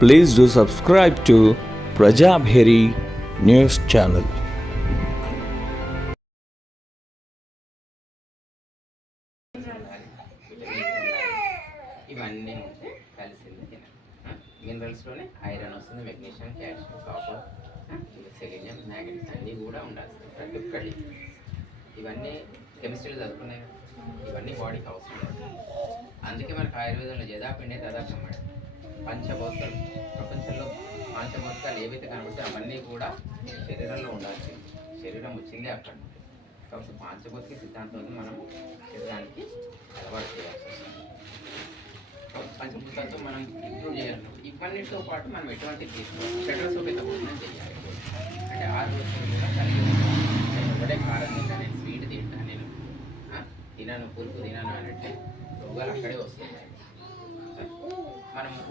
Please do subscribe to Prajabheri news channel. ఇవన్నీ కలిసింది. తినాలి మినరల్స్లోనే ఐరన్ వస్తుంది magnesium calcium copper selenium manganese అన్నీ కూడా ఉండాలి ప్రతి ఒక్కటి. ఇవన్నీ కెమిస్ట్రీలో చదువుకున్నాయి ఇవన్నీ బాడీకి అవసరం అందుకే మనకు ఆయుర్వేదంలో జదాపిండే తదాపం పంచభూతాలు ప్రపంచంలో పంచభూతాలు ఏవైతే కనబడితే అవన్నీ కూడా శరీరంలో ఉండాల్సింది శరీరం వచ్చిందే అక్కడ కాబట్టి పంచభౌతిక సిద్ధాంతం మనం శరీరానికి అలవాటు చేయాల్సి వస్తుంది. పంచభూతాలతో మనం ఇంప్రూవ్ చేయాలి ఇవన్నిటితో పాటు మనం ఎటువంటి తీసుకోవాలి షడ్రసోపేత భోజనం చేయాలి. అంటే ఆరు రోజులు కూడా కలిగి నేను ఒకటే కారం తింటా నేను స్వీట్ తింటాను నేను. తినను పులుపు తినను అంటే రోగాలు అక్కడే వస్తాయి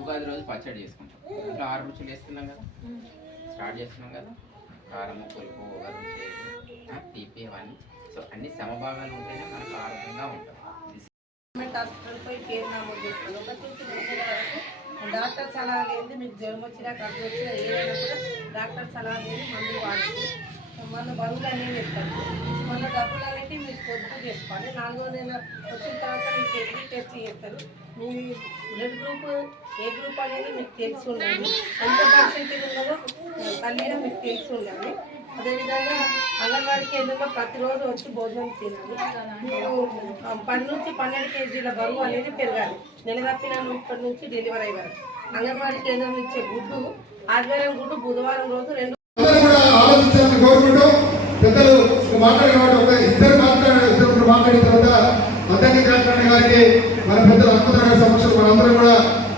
ఉగాది రోజు పచ్చడి చేసుకుంటాం. ఇంట్లో ఆరు రుచులు వేస్తున్నాం కదా. స్టార్ట్ చేస్తున్నాం కదా. కారము పులుపు ఉగాది తీపి అవన్నీ. సో అన్ని సమభాగాలు ఉంటేనే మనకు ఆరోగ్యంగా ఉంటాం. గవర్నమెంట్ హాస్పిటల్ పోయి పేరు నమోదు చేసుకోవాలి ఒకటి నుంచి మూడు వరకు డాక్టర్ సలహా లేని మీకు జ్వరం వచ్చినా కడుపు వచ్చినా ఏదైనా కూడా డాక్టర్ సలహా లేని మందులు వాడుతూ మన బరువులు అనేవి చెప్తారు గ్రూప్ చేసుకోవాలి. నాలుగో నెల వచ్చిన తర్వాత మీకు ఎగ్రీ టెస్ట్ చేస్తారు? మీ బ్లడ్ గ్రూప్ ఏ గ్రూప్ అనేది మీకు తెలిసి ఉండాలి. ఎంత పర్సెంటేజ్ ఉన్నదో తల్లిగా మీకు తెలిసి ఉండాలి. అదేవిధంగా అంగన్వాడీ కేంద్రంలో ప్రతిరోజు వచ్చి భోజనం తినాలి మీరు పది నుంచి పన్నెండు కేజీల బరువు అనేది పెరగాలి. నెల తప్పినప్పటి నుంచి డెలివరీ అయ్యే వరకు. అంగన్వాడీ కేంద్రం ఇచ్చే గుడ్డు ఆదివారం గుడ్డు బుధవారం రోజు రెండు ఆలోచించాలని పెద్దలు మాట్లాడే ఇద్దరు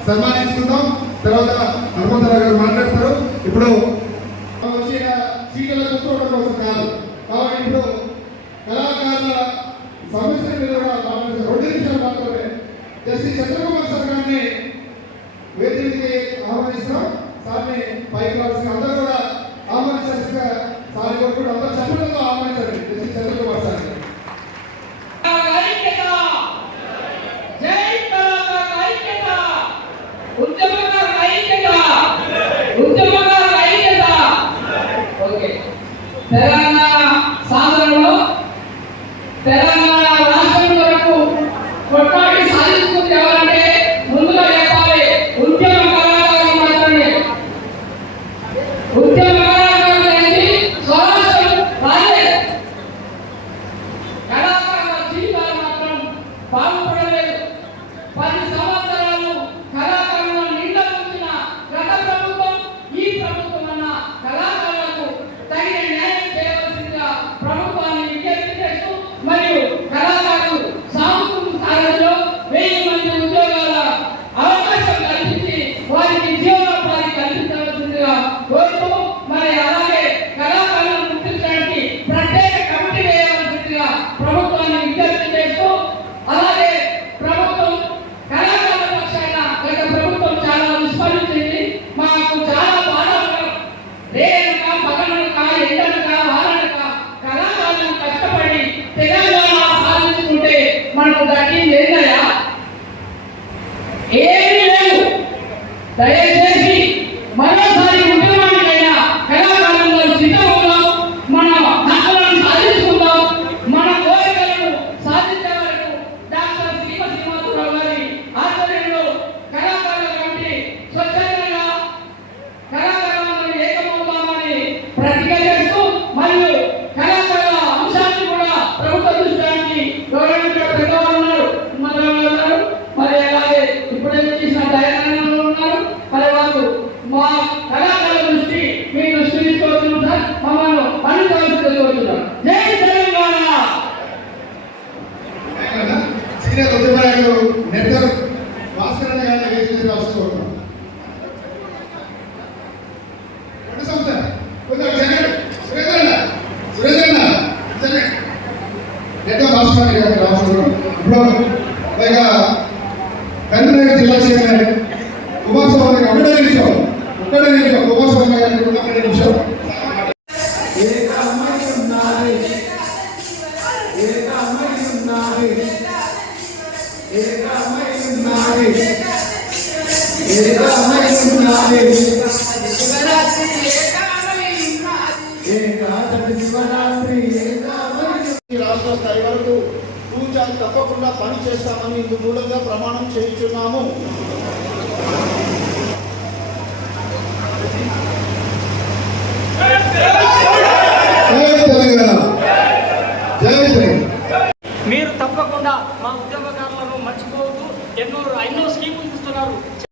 సన్మానించుకుందాం ఓకే. తెలంగాణ సాధనలో తెలంగాణ రాష్ట్రం వరకు కొట్లాడి సాధించుకుంది ఎవరంటే ముందుగా చెప్పాలి ఉద్యమ కళాకారులు మాత్రమే. ఉద్యమకారులు అనేది స్వరాష్ట్రం రాలేదు కళాకారుల జీవితాలు మాత్రం బాగుపడలేదు. పది సంవత్సరాలు అన్న గారిని రాసుకోవడం ఇప్పుడు పైగా కరీంనగర్ జిల్లా చైర్మన్ కుమారస్వామి గారికి ఒకటే నిమిషం ఒకటే నిమిషం కుమారస్వామి గారికి ఒకటే నిమిషం ఏకమై ఉన్నది ఏకమై ఉన్నది తూచాలు తప్పకుండా పని చేస్తామని ఇందు మూలంగా ప్రమాణం చేయించున్నాము. జై తెలంగాణ. జై తెలంగాణ